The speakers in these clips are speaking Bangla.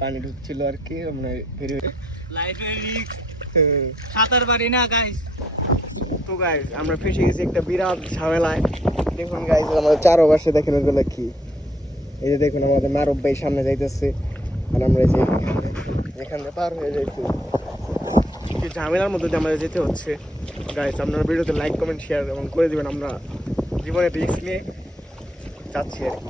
পানি ঢুকছিল আর কি, আমরা সাঁতার পারি না গাইস। তো গাইস আমরা ফেসে গেছি একটা বিরাট ঝামেলায়। দেখুন গাইস আমাদের চারপাশে দেখেন এগুলো কি, এই যে দেখুন আমাদের মারুফ ভাই সামনে যাইতেছে আর আমরা এই যে এখান থেকে পার হয়ে যাইছি, ঝামেলার মধ্যে দিয়ে আমাদের যেতে হচ্ছে। গাইস আপনারা ভিডিওতে লাইক কমেন্ট শেয়ার এবং করে দিবেন, আমরা জীবনে রিস্ক নিয়ে যাচ্ছি আর কি।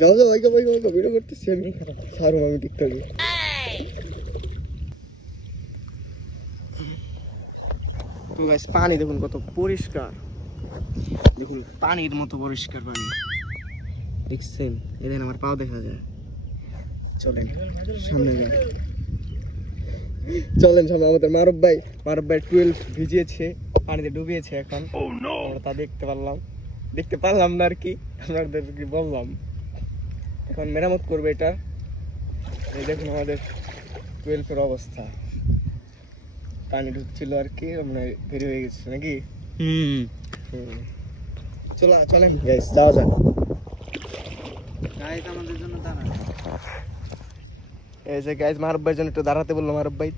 যাও যাও ভাইকে ভিডিও করতেছি আমি, ছাড়ুন আমি টিকটকে। তো গাইস পানি দেখুন কত পরিষ্কার, দেখুন পানির মতো পরিষ্কার পানি, দেখছেন? এদিন আমার পাও দেখা যায়। চলেন সামনে যান, চলেন সামনে। আমাদের মারুফ ভাই 12 ভিজিয়েছে, পানিতে ডুবিয়েছে, এখন আমরা তা দেখতে পারলাম না আর কি, আপনাদেরকে বললাম। এখন মেরামত করবে এটা। এই দেখুন আমাদের 12 অবস্থা, পানি ঢুকছিল আর কি, আমরা বেরিয়ে হয়ে গেছি নাকি। চলেন গাইস যাওয়া যাক। গাইস আমাদের জন্য দাঁড়া। এই যে গাইস মারুফ ভাইয়ের জন্য একটু দাঁড়াতে বললো মারুফ ভাই।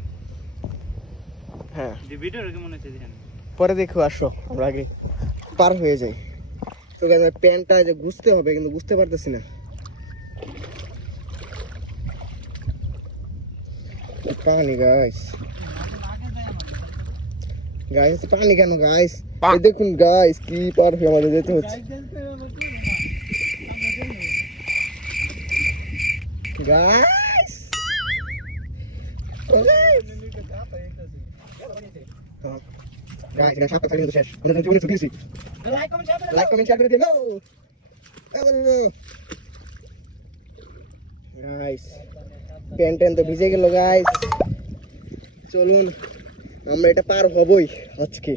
হ্যাঁ ভিডিও কেমন হচ্ছে জানেন, পরে দেখো, আসো আমরা আগে পার হয়ে যাই। তো গাইস প্যান্টটা যে গুছতে হবে কিন্তু বুঝতে পারতেছি না। পানি গাইস পানি কেন গাইস, এই দেখুন গাইস কি পার হয়ে আমাদের যেতে হচ্ছে গাইস। গাইস সব কথা কিন্তু শেষ, আমরা চলে গেছি। লাইক কমেন্ট শেয়ার করে দিন গাইস। প্যান্ট তো ভিজে গেল গাইস, চলুন আমরা এটা পার হবই আজকে।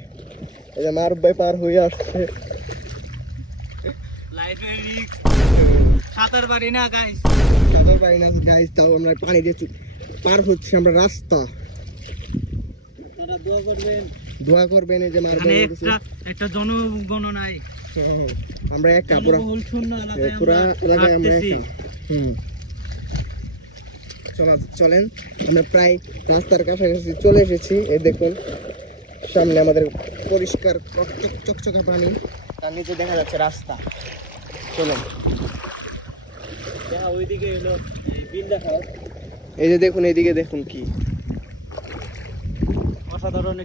এই যে মারুফ ভাই পার হয়ে আসছে, সাঁতার পারি না গাইস, তাও আমরা পানি দিয়ে পার হচ্ছে আমরা রাস্তা। দোয়া করবেন এই যে একটা জনগণনায় আমরা একটা পুরা এলাকায় আমরা চলেন, আমরা প্রায় রাস্তার কাছাকাছি চলে এসেছি। এই দেখুন সামনে আমাদের পরিষ্কার চকচকে পানি, তার নিচে দেখা যাচ্ছে রাস্তা। চলেন ওইদিকে এলো বিল দেখাও। এই যে দেখুন এইদিকে দেখুন কি অসাধারণ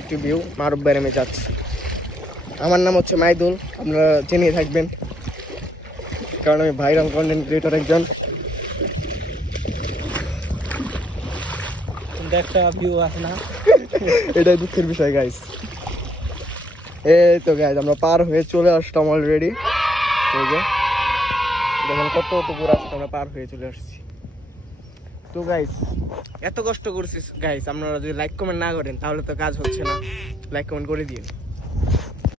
একটি ভিউ। মারুফ ভাইয়ের আমি যাচ্ছি। আমার নাম হচ্ছে মাইদুল, আপনারা জেনে থাকবেন কারণ আমি ভাইরাল কন্টেন্ট ক্রিয়েটর একজন। একটা ভিউ আছে না, এটাই দুঃখের বিষয় গাইস। এই তো গাইস আমরা পার হয়ে চলে আসলাম অলরেডি। এই যে দেখুন কতটুকু রাস্তা আমরা পার হয়ে চলে আসছি। তো গাইস এত কষ্ট করছিস গাইস, আপনারা যদি লাইক কমেন্ট না করেন তাহলে তো কাজ হচ্ছে না। লাইক কমেন্ট করে দিন।